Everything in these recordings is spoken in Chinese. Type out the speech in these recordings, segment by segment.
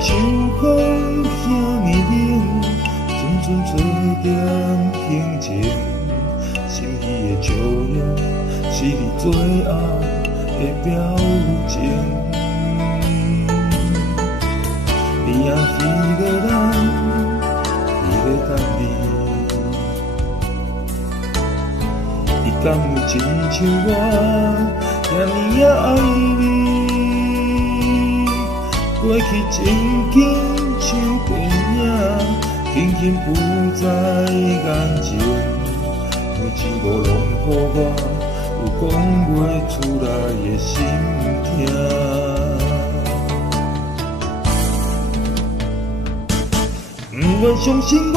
像风遐呢冷，阵阵做点平静，心稀的笑容是你最后的表情。你啊，彼个人，伊咧等你。你敢有亲像我，遐尼爱你？过去情景像电影，轻轻浮在眼前，每一幕拢予我有讲袂出来的心痛。不愿相信我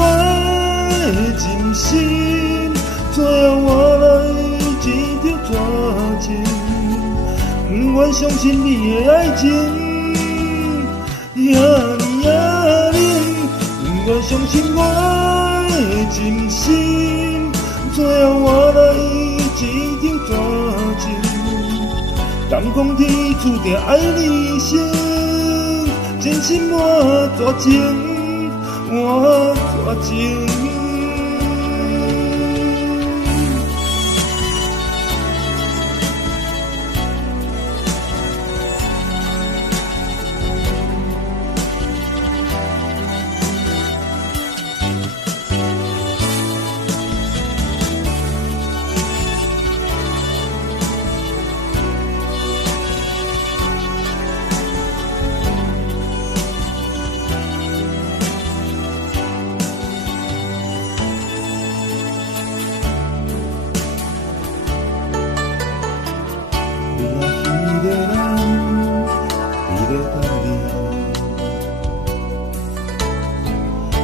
的真心，最后换来一场绝情。不愿相信你的爱情，遐呢遐冷。不愿相信我的真心，最后换来一场绝情。敢讲天注定爱你心，真心换绝情。我绝情。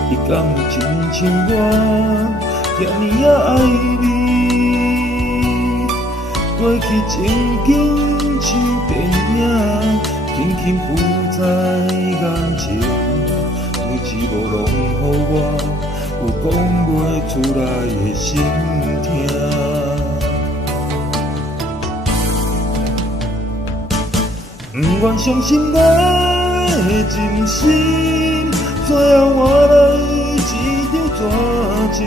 你敢有亲像我，遐尼爱你？过去情景像电影，轻轻浮在眼前，每一幕拢予我有讲袂出来的心痛。不愿相信我的真心，最后换来一场绝情。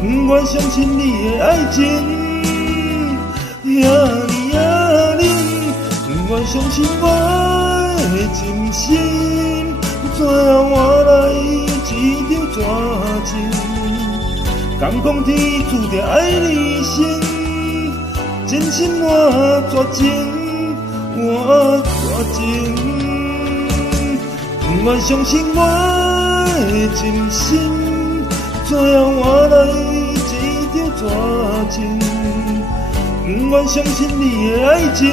不愿相信你的爱情，遐呢遐冷。不愿相信我的真心，最后换来一场绝情。敢讲天注定爱你心，真心换绝情。我绝情，不愿相信我的真心，最后换来一场绝情。不愿相信你的爱情，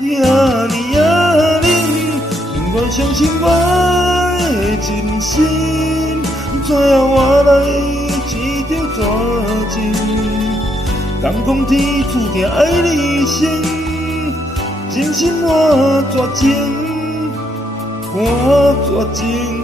遐呢遐冷。不愿相信我的真心，最后换来一场绝情。敢讲天注定爱你心，真心换绝情，换绝情。